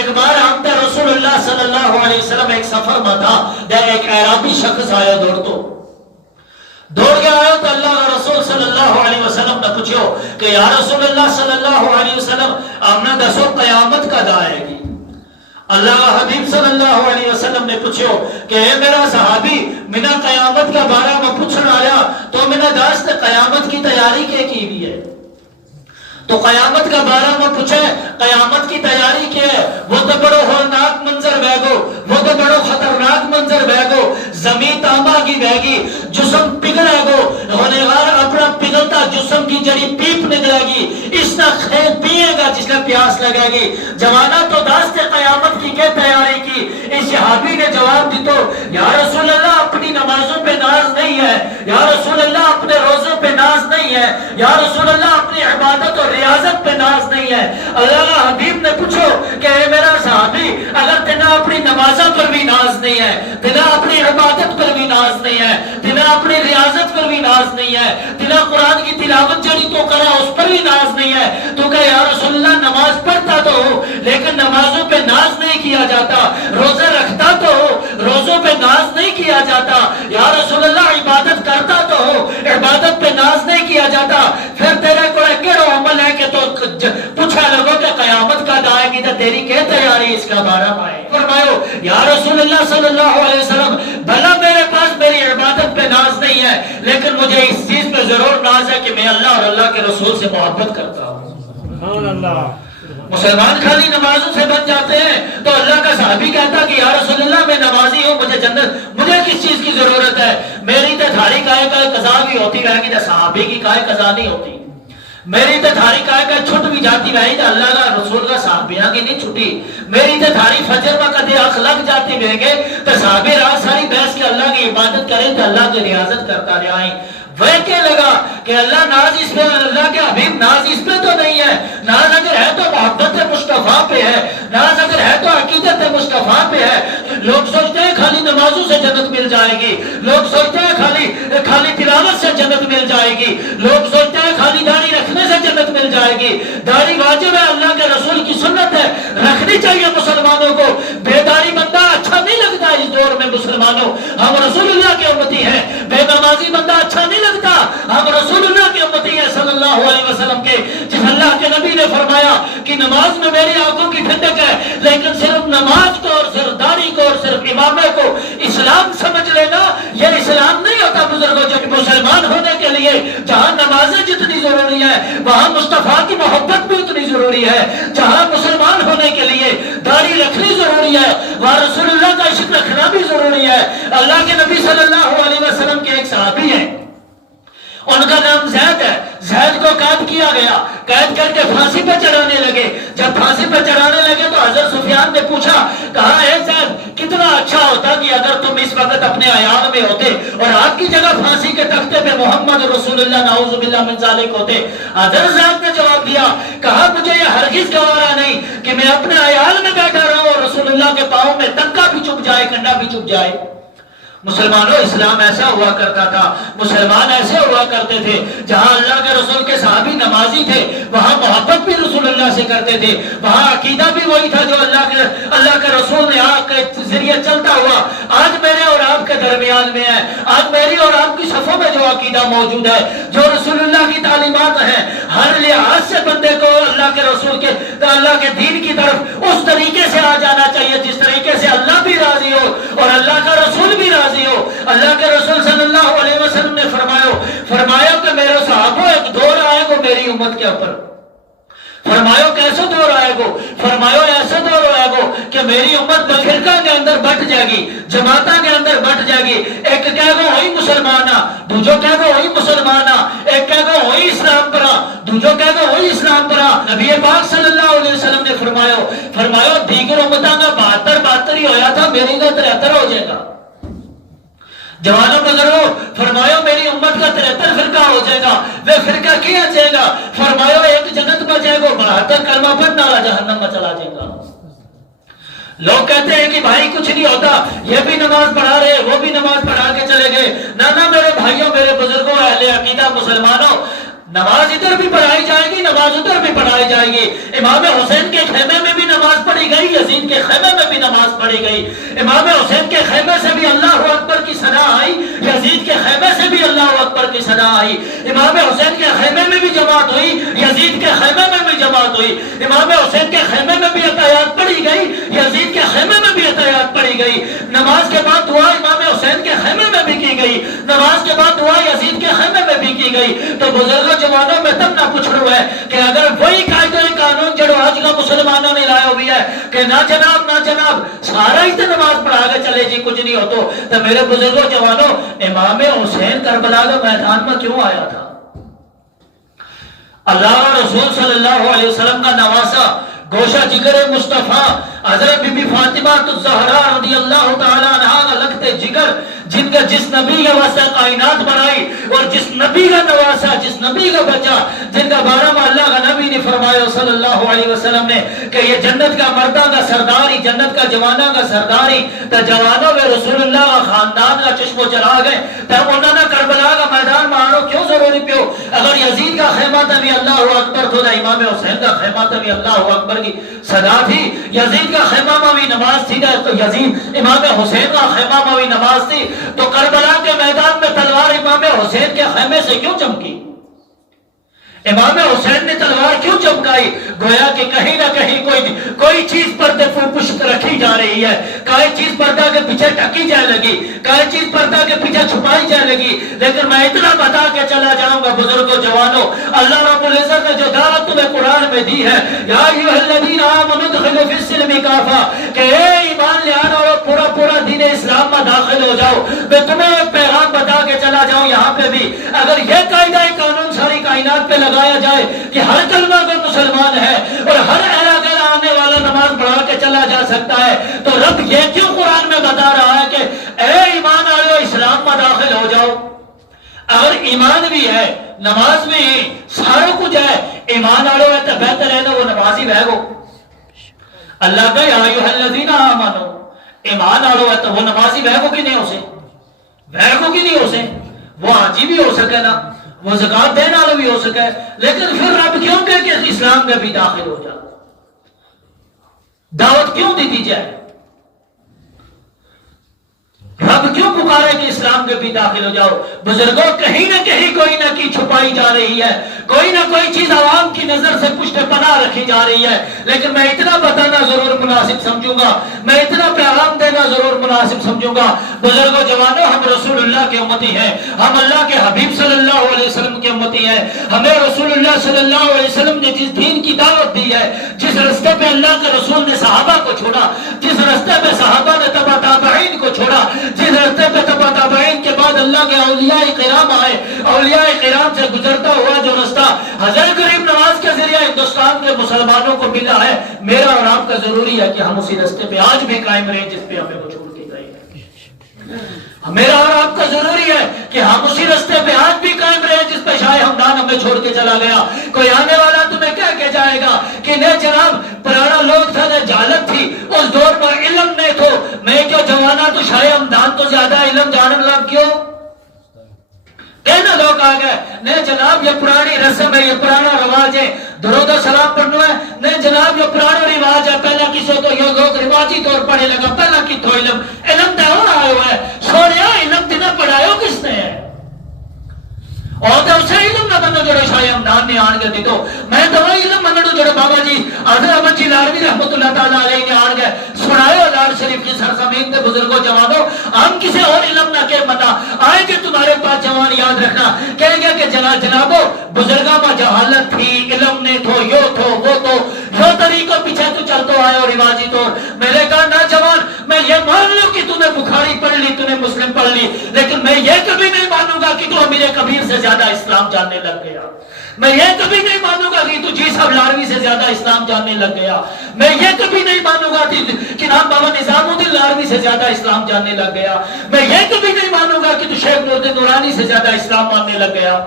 ایک بار آمدہ رسول اللہ صلی اللہ علیہ وسلم ایک سفر میں تھا، ایک اعرابی شخص آیا دوڑ کے آیا تو اللہ کا رسول صلی اللہ علیہ وسلم نے پوچھو کہ یا رسول اللہ صلی اللہ علیہ وسلم آمنا دسو قیامت کد آئے گی؟ اللہ کا حبیب صلی اللہ علیہ وسلم نے پوچھو کہ اے میرا صحابی، منا قیامت کا بارہ میں پوچھنا آیا تو منا داست قیامت کی تیاری کی بھی ہے؟ تو قیامت کا بارہ میں پوچھے قیامت کی تیاری کیا ہے؟ وہ تو بڑو ہولناک منظر بیگو، وہ تو بڑو خطرناک منظر بیگو، زمین تانبا کی بیگی، جسم پگھلے گو، ہونے والا اپنا پگھلتا جسم کی جڑی پیپ نکلے گی، اس نے خیر پیے گا جس نے پیاس لگے گی۔ جوانا تو داست قیامت کی تیاری کی؟ اس صحابی نے جواب دی تو یا رسول اللہ اپنی نمازوں پہ ناز نہیں ہے، یا رسول اللہ اپنے روزوں پہ ناز نہیں ہے، یا رسول اللہ اپنی عبادت اور ریاضت پہ ناز نہیں ہے۔ اللہ کا حبیب نے پوچھو کہ اے میرا صحابی، اگر تینا اپنی نمازوں پر بھی ناز نہیں ہے، تینا اپنی عبادت پر بھی ناز نہیں ہے، تینا اپنی ریاضت پر بھی ناز نہیں ہے، تینا قرآن کی تلاوت جڑی تو کرا اس پر بھی ناز نہیں ہے، تو کہ یا رسول اللہ نماز پڑھتا تو ہو لیکن نمازوں پہ ناز نہیں کیا جاتا، روزے رکھتا تو ہو روزوں پہ ناز نہیں کیا جاتا، یا رسول اللہ عبادت کرتا تو ہو عبادت پہ ناز نہیں کیا جاتا، پھر تیرے کو کیڑو عمل ہے کہ تو پوچھا لگو کہ قیامت کا آئے گی تو تیری کیا تیاری اس کا بارہ پائے؟ فرماؤ یا رسول اللہ صلی اللہ علیہ وسلم، بھلا میرے پاس میری عبادت پہ ناز نہیں ہے لیکن مجھے اس چیز پہ ضرور ناز ہے کہ میں اللہ اور اللہ کے رسول سے محبت کرتا ہوں۔ سبحان اللہ۔ مسلمان خالی نمازوں سے بن جاتے ہیں تو اللہ کا صحابی کہتا کہ یا رسول اللہ میں نمازی ہوں، مجھے جنت، مجھے کس چیز کی ضرورت ہے؟ میری تو تھاری کائے کا قضا بھی ہوتی رہے گی تو صحابی کی کائے قضا نہیں ہوتی، میری تو تھاری کائے کا چھٹ بھی جاتی رہی تو اللہ کا رسول کا صحابیہ کی نہیں چھٹی، میری تو تھاری فجر میں کدے آنکھ لگ جاتی رہ گے تو صحابی رات ساری بیس کے اللہ کی عبادت کریں تو اللہ کی ریاضت کرتا رہے۔ وہ کہ لگا کہ اللہ ناز اس پہ، اللہ کے حبیب ناز اس پہ تو نہیں ہے، ناز اگر ہے تو محبت مصطفیٰ پہ ہے، ناز اگر ہے تو عقیدت مصطفیٰ پہ ہے۔ لوگ سوچتے ہیں خالی نمازوں سے جنت مل جائے گی، لوگ سوچتے ہیں خالی تلاوت سے جنت مل جائے گی، لوگ سوچتے ہیں خالی داڑھی رکھنے سے جنت مل جائے گی۔ داڑھی واجب ہے، اللہ کے رسول کی سنت ہے، رکھنی چاہیے مسلمانوں کو۔ بے داڑھی بندہ اچھا نہیں لگتا اس دور میں مسلمانوں، ہم رسول اللہ کے امتی ہیں۔ بے نمازی بندہ اچھا نہیں لگتا، ہم رسول اللہ کے امتی ہیں صلی اللہ علیہ وسلم کے، جس اللہ کے نبی نے فرمایا کہ نماز میں میری آنکھوں کی ٹھنڈک ہے، لیکن صرف نماز کو اور صرف داڑھی کو اور صرف امامے کو اسلام سمجھ لینا یہ اسلام نہیں ہوتا بزرگوں۔ جب مسلمان ہونے کے لیے جہاں نمازیں جتنی ضروری ہے وہاں مصطفیٰ کی محبت بھی اتنی ضروری ہے، جہاں مسلمان ہونے کے لیے داڑھی رکھنی ضروری ہے وہاں رسول اللہ کا عشق رکھنا بھی ضروری ہے۔ اللہ کے نبی صلی اللہ علیہ وسلم کے ایک صحابی ہیں، ان کا نام زید ہے، زید کو قید کیا گیا، قید کر کے پھانسی پہ چڑھانے لگے۔ جب پھانسی پہ چڑھانے لگے تو حضرت سفیان نے پوچھا، کہا اے زید کتنا اچھا ہوتا کہ اگر تم اس وقت اپنے عیال میں ہوتے اور آپ کی جگہ پھانسی کے تختے پہ محمد رسول اللہ نعوذ باللہ من ذالک ہوتے۔ حضرت زید نے جواب دیا، کہا مجھے یہ ہرگز گوارا نہیں کہ میں اپنے عیال میں بیٹھا رہوں اور رسول اللہ کے پاؤں میں تنکا بھی چپ جائے، کنڈا بھی چپ جائے۔ مسلمانوں اسلام ایسا ہوا کرتا تھا، مسلمان ایسے ہوا کرتے تھے، جہاں اللہ کے رسول کے صحابی نمازی تھے وہاں محبت بھی رسول اللہ سے کرتے تھے، وہاں عقیدہ بھی وہی تھا جو اللہ کے رسول نے آپ کے ذریعے چلتا ہوا آج میرے اور آپ کے درمیان میں ہے۔ آج میری اور آپ کی صفوں میں جو عقیدہ موجود ہے، جو رسول اللہ کی تعلیمات ہیں، ہر لحاظ سے بندے کو اللہ کے رسول کے، اللہ کے دین کی طرف اس طریقے سے آ جانا چاہیے جس طریقے سے اللہ بھی راضی ہو اور اللہ کا رسول بھی راضی ہو۔ اللہ کے رسول صلی اللہ علیہ وسلم نے فرمایا کہ میرے صحابہ ایک دور آئے گو میری امت کے اوپر۔ فرمایا کیسے دور آئے گو؟ فرمایا ایسے دور آئے گو کہ میری امت فرقہ کے اندر بٹ جائے گی، جماعتہ کے اندر بٹ جائے گی۔ ایک کہے گو ہوئی مسلمانہ، دوجو کہے گو ہوئی مسلمانہ، ایک کہے گو ہوئی اسلام پرا، دوجو کہے گو ہوئی اسلام پرا۔ نبی پاک صلی اللہ علیہ وسلم نے فرمایا دیگر امتوں کا 72 ہی ہویا تھا، میری کا 73 ہو جائے گا۔ جوانوں بزرگوں فرمایا میری امت کا 73 فرقہ ہو جائے گا۔ وہ فرقہ کیا جائے گا؟ فرمایا ایک جنت میں جائے گا، 72 کلمہ پڑھنے والا جہنم میں چلا جائے گا۔ لوگ کہتے ہیں کہ بھائی کچھ نہیں ہوتا، یہ بھی نماز پڑھا رہے وہ بھی نماز پڑھا کے چلے گئے۔ نہ میرے بھائیوں، میرے بزرگوں، اہل عقیدہ مسلمانوں، نماز ادھر بھی پڑھائی جائے گی، نماز ادھر بھی پڑھائی جائے گی۔ امام حسین کے خیمے میں بھی نماز پڑھی پڑھی گئی، یزید کے خیمے میں بھی نماز پڑھی گئی، امام حسین کے خیمے سے بھی اللہ اکبر کی صدا آئی، یزید کے خیمے سے بھی اللہ اکبر کی صدا آئی، امام حسین کے خیمے میں بھی جماعت ہوئی، یزید کے خیمے میں بھی جماعت ہوئی، امام حسین کے خیمے میں بھی عطیات پڑھی گئی، یزید کے خیمے میں بھی عطیات پڑھی گئی، نماز کے بعد دعا امام حسین کے خیمے میں بھی کی گئی، نماز کے بعد دعا یزید کے خیمے میں بھی کی گئی۔ تو بزرگوں جوانوں میں تب نہ پوچھ رہا ہے کہ اگر وہی قاعدہ قانون جڑو آج کا مسلمانوں نے لایا ہوئی ہے کہ نہ جناب سارا ہی تو نماز پڑھا کے چلے جی کچھ نہیں ہو تو میرے بزرگوں جوانوں امام حسین کربلا کے میدان میں کیوں آیا تھا؟ اللہ رسول صلی اللہ علیہ وسلم کا نواسا گوشہ جگر مصطفیٰ حضرت بی بی فاطمہ الزہرا رضی اللہ تعالی عنہا کا لگتے جگر جن کا جس نبی کا واسطہ کائنات بنائی اور جس نبی کا نواسا جس نبی کا بچہ جن کا بارہ میں اللہ کا نبی نے فرمایا صلی اللہ علیہ وسلم نے کہ یہ جنت کا مردہ کا سرداری جنت کا جوانہ کا سرداری تا جوانوں میں رسول اللہ کا خاندان کا چشم و چراغ ہے تا انہوں نے کربلا کا میدان مارو کیوں ضروری پیو؟ اگر یزید کا خیمہ تبھی اللہ اکبر تو امام حسین کا خیمہ تبھی اللہ اکبر کی صدا تھی، یزید کا خیمہ میں بھی نماز تھی تو یزید امام حسین کا خیمہ میں بھی نماز تھی، تو کربلا کے میدان میں تلوار امام حسین کے خیمے سے کیوں چمکی؟ امام حسین نے تلوار کیوں چمکائی؟ گویا کہ کہیں نہ کہیں کوئی چیز پردے پشت رکھی جا رہی ہے، کوئی چیز پردہ کے پیچھے ٹکی جائے لگی، کوئی چیز پردہ کے پیچھے چھپائی جائے لگی۔ لیکن میں اتنا بتا کے چلا جاؤں گا بزرگوں جوانوں، اللہ رب العزت نے جو دعوت تمہیں قرآن میں دی ہے یا ایھا الذین آمنوا ادخلوا فی السلم کافہ کہ اے ایمان لے آنے والو پورا دین اسلام میں داخل ہو جاؤ۔ میں تمہیں ایک پیغام بتا کے چلا جاؤں یہاں پہ بھی، اگر یہ قاعدہ قانون ساری کائنات پہ لگایا جائے کہ ہر کلمہ کو مسلمان ہے اور ہر علاقہ آنے والا نماز پڑھا کے چلا جا سکتا ہے، تو رب یہ کیوں قرآن میں بتا رہا ہے کہ اے ایمان والو اسلام میں داخل ہو جاؤ؟ اگر ایمان بھی ہے نماز بھی ہے سارا کچھ ہے، ایمان والو ہے تو بہتر ہے نا وہ نمازی بہ گو۔ اللہ کا یا ایھا الذین آمنوا ایمان والو ہے تو وہ نمازی بہ گو کہ نہیں ہو سے بہ گو کہ نہیں ہو سے وہ حاجی بھی ہو سکے نا وہ زکات دینے والا بھی ہو سکے، لیکن پھر رب کیوں کہ اسلام میں بھی داخل ہو جائے؟ دعوت کیوں دی جائے؟ رب کیوں پکارے کہ اسلام کے بھی داخل ہو جاؤ؟ بزرگوں کہیں نہ کہیں کوئی نہ کی چھپائی جا رہی ہے، کوئی نہ کوئی چیز عوام کی نظر سے پشت پناہ رکھی جا رہی ہے، لیکن میں اتنا بتانا ضرور مناسب سمجھوں گا، میں اتنا پیغام دینا ضرور مناسب سمجھوں گا۔ بزرگوں جوانوں ہم رسول اللہ کے امتی ہیں، ہم اللہ کے حبیب صلی اللہ علیہ وسلم کے امتی ہیں، ہمیں رسول اللہ صلی اللہ علیہ وسلم نے جس دین کی دعوت دی ہے، جس رستے پہ اللہ کے رسول نے صحابہ کو چھوڑا، جس رستے پہ صحابہ نے تبع تابعین کو چھوڑا، جس رستے پہ تبع تابعین کے بعد اللہ کے اولیاء کرام آئے، اولیاء کرام سے گزرتا ہوا جو رستہ حضرت غریب نواز کے ذریعہ ہندوستان کے مسلمانوں کو ملا ہے، میرا اور آپ کا ضروری ہے کہ ہم اسی رستے پہ آج بھی قائم رہیں جس پہ ہمیں وہ چھوڑ کے گئے ہیں۔ میرا اور آپ کا ضروری ہے کہ ہم اسی رستے پہ آج بھی قائم رہیں جس پہ شاہ ہمدان ہمیں چھوڑ کے چلا گیا۔ کوئی آنے والا تمہیں کہہ کے جائے گا کہ نہیں جناب پرانا لوگ تھا نے جہالت تھی اس دور میں علم نہیں تھو، میں جو جوانا تو شاہ ہمدان تو زیادہ علم جانن لگ کیوں؟ کہنا لوگ آ گئے نہیں جناب یہ پرانی رسم ہے، یہ پرانا رواج ہے، درود و سلام پڑھنا ہے، نہیں جناب یہ پرانا رواج ہے، پہلا کسی تو یہ لوگ رواجی طور پڑھے لگا، پہلا کی تو علم تو اور آئے ہوئے سوڑیا علم دینا پڑھائیو کس نے ہے؟ اور تو اسے علم نہ بنو جڑے شاہ ہمدان نے آن گئے تو میں تو وہی علم بنو جڑے بابا جی حضرت احمد جی لاڑوی رحمت اللہ تعالیٰ علیہ نے آن گئے سنائے لاڑ شریف کی سرزمین کے بزرگوں جوانوں، ہم کسی اور علم نہ کہ منا آئے کہ تمہارے پاس جوان یاد رکھنا کہیں گے کہ جنابو بزرگاں میں جہالت تھی، علم نے تھو، یو تھو وہ تو یو طریقوں پیچھے تو چلتو آئے اور رواجی طور میں نے کہا نہ جوان میں یہ مان لوں کہ تُو نے بخاری پڑھ لی، تُو نے مسلم پڑھ لی، لیکن میں یہ کبھی نہیں مانوں گا کہ تو امیر کبیر سے زیادہ اسلام جاننے لگ گیا، میں یہ کبھی نہیں مانوں گا کہ تو جی صاحب لاڑوی سے زیادہ اسلام جاننے لگ گیا، میں یہ کبھی نہیں مانوں گا کہ نام بابا نظام الدین لاڑوی سے زیادہ اسلام جاننے لگ گیا، میں یہ کبھی نہیں مانوں گا کہ تو شیخ نورالدین نورانی سے زیادہ اسلام ماننے لگ گیا،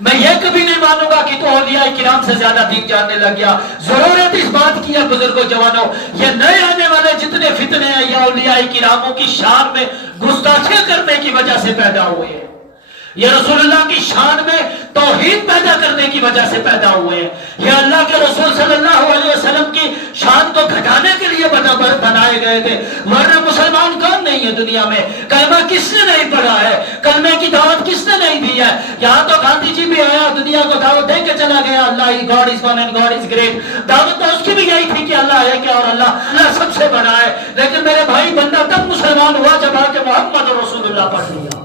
میں یہ کبھی نہیں مانوں گا کہ تو اولیاء کرام سے زیادہ دین جاننے لگ گیا۔ ضرورت اس بات کی ہے بزرگوں جوانوں، یہ نئے آنے والے جتنے فتنے ہیں یا اولیاء کراموں کی شان میں گستاخی کرنے کی وجہ سے پیدا ہوئے ہیں، یہ رسول اللہ کی شان میں توہین پیدا کرنے کی وجہ سے پیدا ہوئے ہیں، یہ اللہ کے رسول صلی اللہ علیہ وسلم کی شان کو گھٹانے کے لیے گئے تھے، ورنہ مسلمان کون نہیں ہے دنیا میں؟ کلمہ کس نے نہیں پڑھا ہے؟ کلمے کی دعوت کس نے نہیں دی ہے؟ یہاں تو گاندھی جی بھی آیا، دنیا کو دعوت دے کے چلا گیا، اللہ God is one and God is great. دعوت تو اس کی بھی یہی تھی کہ اللہ ہے کیا اور اللہ سب سے بڑا ہے. لیکن میرے بھائی، بندہ تب مسلمان ہوا جب آ کے محمد رسول اللہ پڑھ لیا.